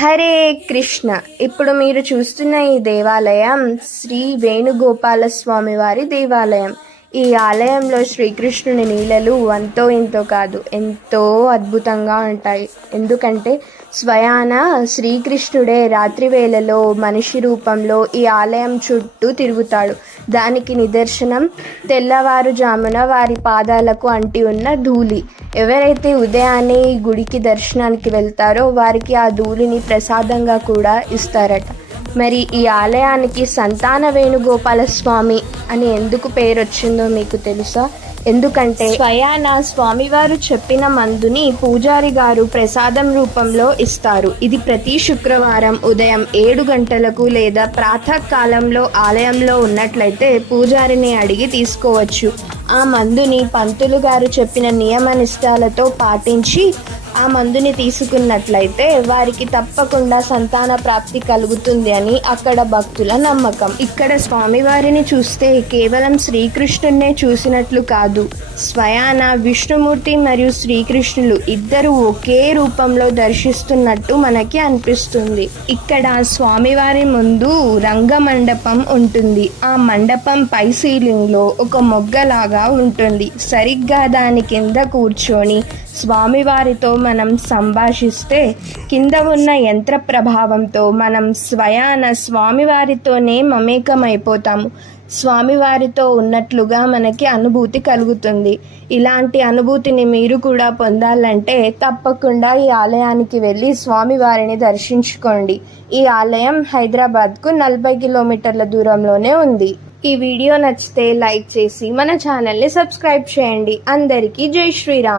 హరే కృష్ణ. ఇప్పుడు మీరు చూస్తున్న ఈ దేవాలయం శ్రీ వేణుగోపాల స్వామి వారి దేవాలయం. ఈ ఆలయంలో శ్రీకృష్ణుని లీలలు అంతో ఇంతో కాదు, ఎంతో అద్భుతంగా ఉంటాయి. ఎందుకంటే స్వయాన శ్రీకృష్ణుడే రాత్రి వేళలో మనిషి రూపంలో ఈ ఆలయం చుట్టూ తిరుగుతాడు. దానికి నిదర్శనం తెల్లవారుజామున వారి పాదాలకు అంటి ఉన్న ధూళి. ఎవరైతే ఉదయాన్నే ఈ గుడికి దర్శనానికి వెళ్తారో వారికి ఆ ధూళిని ప్రసాదంగా కూడా ఇస్తారట. మరి ఈ ఆలయానికి సంతాన వేణుగోపాల స్వామి అని ఎందుకు పేరు వచ్చిందో మీకు తెలుసా? ఎందుకంటే స్వయాన స్వామివారు చెప్పిన మందుని పూజారి గారు ప్రసాదం రూపంలో ఇస్తారు. ఇది ప్రతి శుక్రవారం ఉదయం 7 గంటలకు లేదా ప్రాతకాలంలో ఆలయంలో ఉన్నట్లయితే పూజారిని అడిగి తీసుకోవచ్చు. ఆ మందుని పంతులు గారు చెప్పిన నియమ నిష్ఠాలతో పాటించి ఆ మందుని తీసుకున్నట్లయితే వారికి తప్పకుండా సంతాన ప్రాప్తి కలుగుతుంది అని అక్కడ భక్తుల నమ్మకం. ఇక్కడ స్వామివారిని చూస్తే కేవలం శ్రీకృష్ణున్నే చూసినట్లు కాదు, స్వయాన విష్ణుమూర్తి మరియు శ్రీకృష్ణులు ఇద్దరు ఒకే రూపంలో దర్శిస్తున్నట్టు మనకి అనిపిస్తుంది. ఇక్కడ స్వామివారి ముందు రంగమండపం ఉంటుంది. ఆ మండపం పై సీలింగ్ లో ఒక మొగ్గలాగా ఉంటుంది. సరిగ్గా దాని కింద కూర్చొని స్వామివారితో మనం సంభాషిస్తే కింద ఉన్న యంత్ర ప్రభావంతో మనం స్వయాన స్వామివారితోనే మమేకమైపోతాము. స్వామివారితో ఉన్నట్లుగా మనకి అనుభూతి కలుగుతుంది. ఇలాంటి అనుభూతిని మీరు కూడా పొందాలంటే తప్పకుండా ఈ ఆలయానికి వెళ్ళి స్వామివారిని దర్శించుకోండి. ఈ ఆలయం హైదరాబాద్కు 40 కిలోమీటర్ల దూరంలోనే ఉంది. ఈ వీడియో నచ్చితే లైక్ చేసి మన ఛానల్ని సబ్స్క్రైబ్ చేయండి. అందరికీ జై శ్రీరామ్.